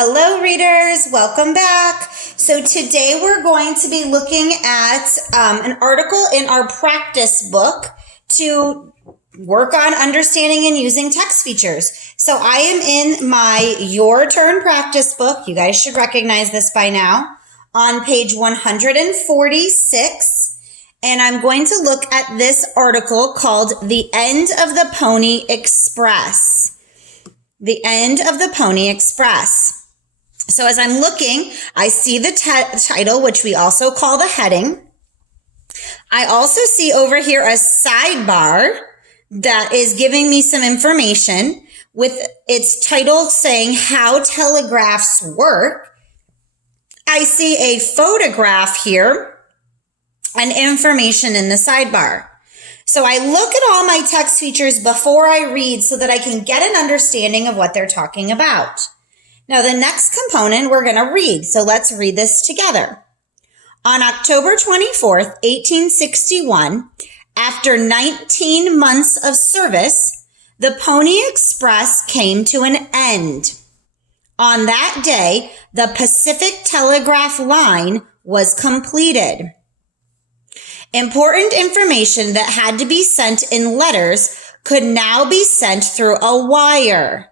Hello readers, welcome back. So today we're going to be looking at an article in our practice book to work on understanding and using text features. So I am in my Your Turn practice book. You guys should recognize this by now. On page 146. And I'm going to look at this article called The End of the Pony Express. The End of the Pony Express. So as I'm looking, I see the title, which we also call the heading. I also see over here a sidebar that is giving me some information with its title saying how telegraphs work. I see a photograph here and information in the sidebar. So I look at all my text features before I read so that I can get an understanding of what they're talking about. Now, the next component we're going to read, so let's read this together. On October 24th, 1861, after 19 months of service, the Pony Express came to an end. On that day, the Pacific Telegraph line was completed. Important information that had to be sent in letters could now be sent through a wire.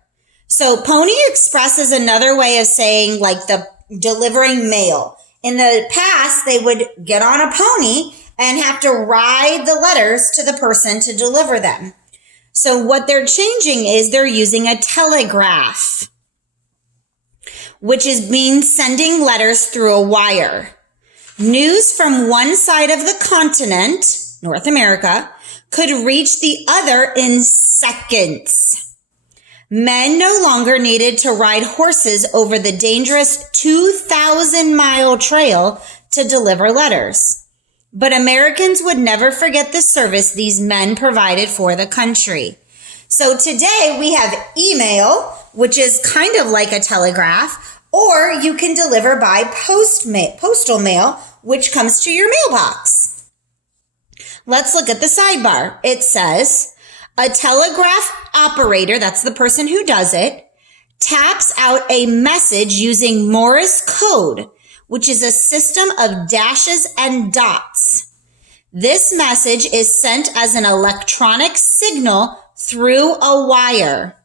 So Pony Express is another way of saying like the delivering mail. In the past, they would get on a pony and have to ride the letters to the person to deliver them. So what they're changing is they're using a telegraph, which means sending letters through a wire. News from one side of the continent, North America, could reach the other in seconds. Men no longer needed to ride horses over the dangerous 2,000-mile trail to deliver letters. But Americans would never forget the service these men provided for the country. So today we have email, which is kind of like a telegraph, or you can deliver by postal mail, which comes to your mailbox. Let's look at the sidebar. It says, a telegraph operator, that's the person who does it, taps out a message using Morse code, which is a system of dashes and dots. This message is sent as an electronic signal through a wire.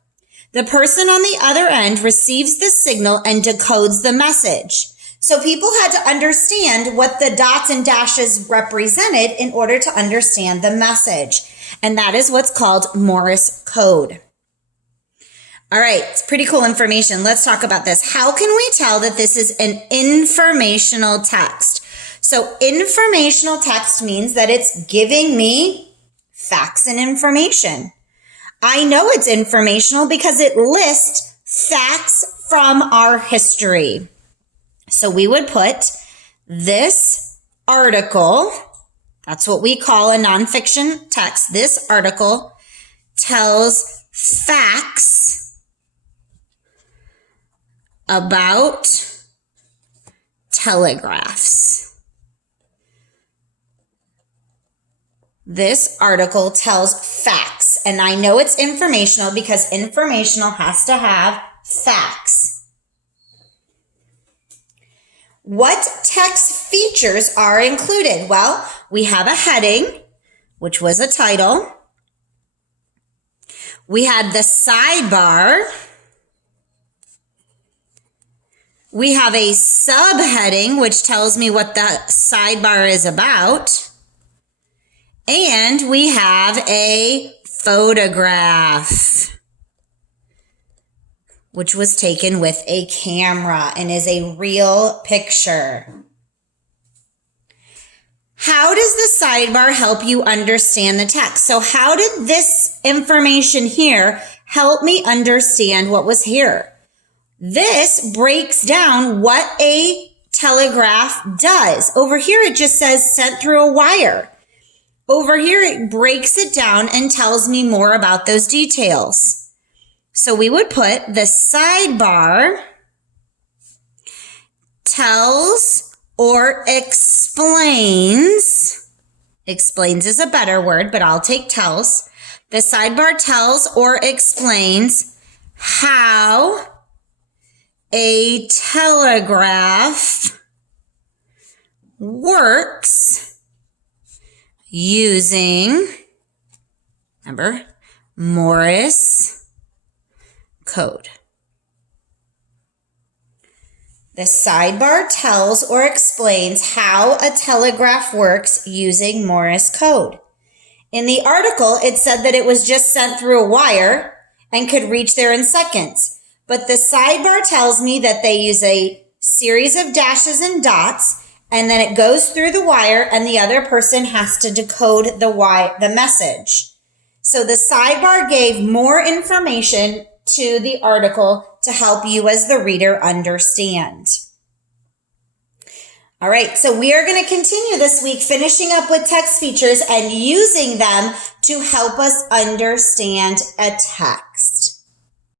The person on the other end receives the signal and decodes the message. So people had to understand what the dots and dashes represented in order to understand the message. And that is what's called Morse code. All right, it's pretty cool information. Let's talk about this. How can we tell that this is an informational text? So informational text means that it's giving me facts and information. I know it's informational because it lists facts from our history. So we would put this article, that's what we call a nonfiction text. This article tells facts about telegraphs. This article tells facts, and I know it's informational because informational has to have facts. What text features are included? Well, we have a heading, which was a title. We had the sidebar. We have a subheading, which tells me what the sidebar is about. And we have a photograph, which was taken with a camera and is a real picture. How does the sidebar help you understand the text? So how did this information here help me understand what was here? This breaks down what a telegraph does. Over here, it just says sent through a wire. Over here, it breaks it down and tells me more about those details. So we would put the sidebar tells or explains. Explains is a better word, but I'll take tells. The sidebar tells or explains how a telegraph works using, remember, Morse code. The sidebar tells or explains how a telegraph works using Morse code. In the article, it said that it was just sent through a wire and could reach there in seconds. But the sidebar tells me that they use a series of dashes and dots, and then it goes through the wire and the other person has to decode the message. So the sidebar gave more information to the article to help you as the reader understand. All right, so we are going to continue this week finishing up with text features and using them to help us understand a text.